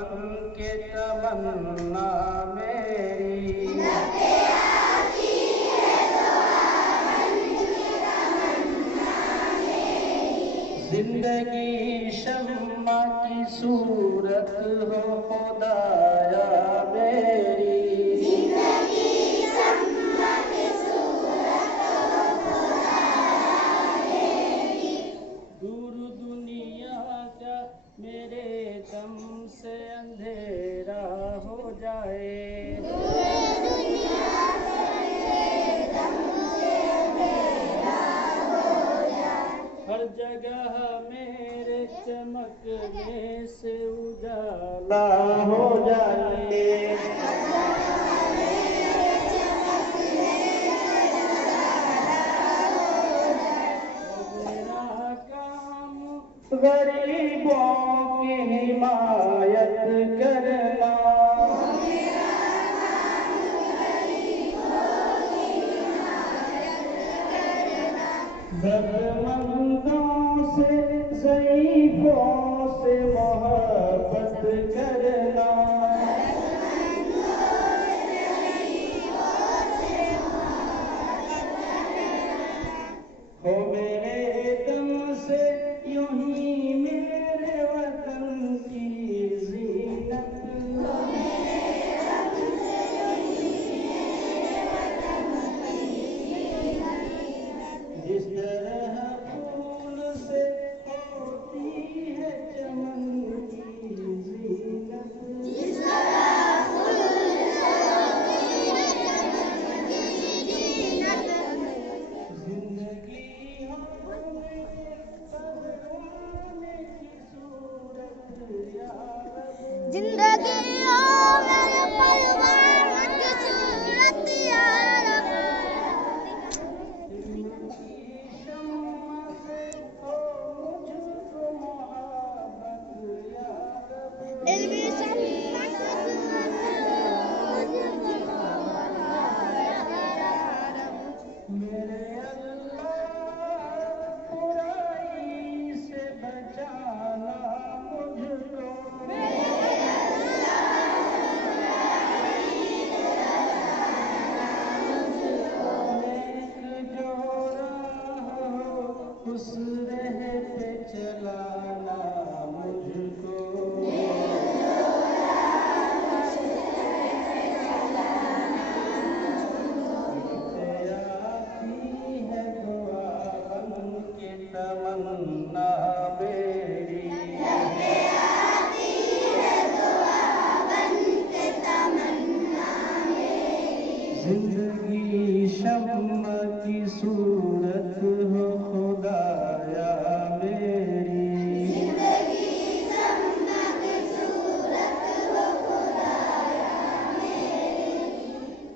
बन के तमन्ना मेरी। जिंदगी शम्मा की सूरत हो खुदाया मेरी। दूर दुनिया का मेरे दम से अंधेरा हो जाए। हर जगह मेरे चमकने से उजाला हो जाए। मेरा काम गरीबों की हिमायत करना। दर्दमंदों से ज़ईफ़ों से मोहब्बत करना। हो मेरे दम से यूं ही मेरे वतन की ज़ीनत। जिस तरह फूल से होती है चमन की ज़ीनत। जिंदगी हो मेरे परवाने की सूरत या रब। जिंदगी हो मेरे परवाने की सूरत या रब। शम्मा से हो मुझको मोहब्बत या रब। इल्मी शम्मा की सूरत मेरे अल्लाह बुराई से बचाना मुझको। नेक जो राह हो उस राह पे चलाना मुझको। आती है दुआ बन के तमन्ना मेरी। जिंदगी शम्मा की सूरत